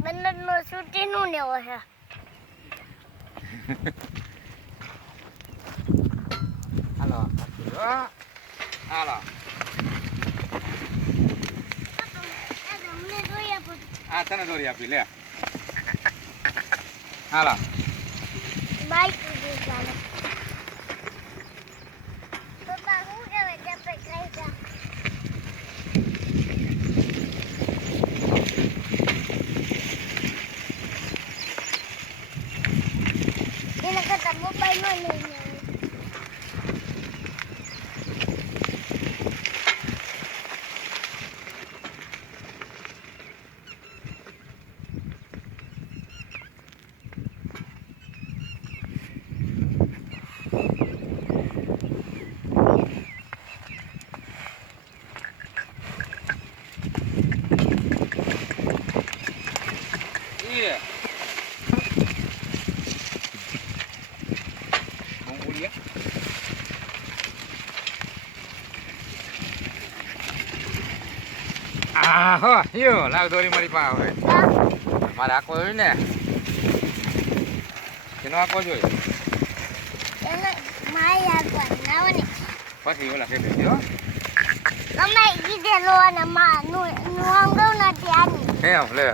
બંનેનો છૂટી નું ને હોય હાલો હાલો તમને જોઈ આપું આ તને દોરી આપી લે હાલો બાઈક ઉડી ચાલે પપ્પા હું કહેવાય કે આપણે ખાઈ જા એના કરતા મોબાઈલ નો લઈને હો યો લાવ દોરી મારી પાસે હવે મારે આખો હોય ને એનો આખો જોઈ એને માય આગળ નાવને પછી ઓલા કે દેજો તમે કીધેલો અને માં નું આંગળો નથી આની એમ લે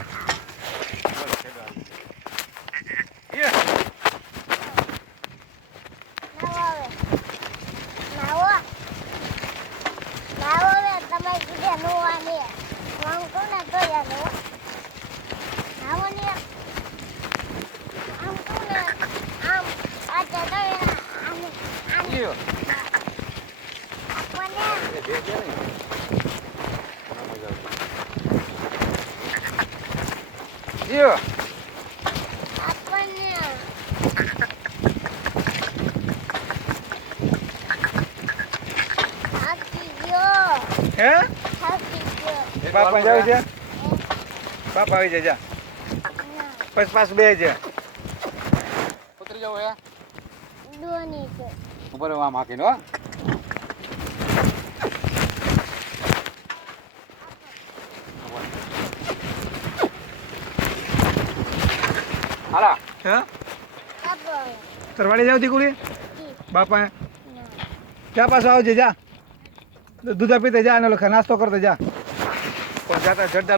નાવો વે તમે કીધેલો આને આંગળો ન તો યાલો નાવો ને આમ કોને આમ આ તો આમ યો કોને એ દેજો ને યો આપણને થાકી ગયો હે થાકી ગયો બાપા જાવ છે બાપા આવી જાય જા પછી પાછું બે છે ઉતરી જાવ હે દોની છે ઉપર આમ હાકીને હો હાલા હે આપણે તરવાડી જાવ દીકરી બાપા જા પાછો આવજે જા દૂધ પીતે જા અને નાસ્તો કરતે જા પણ જાતા જડતા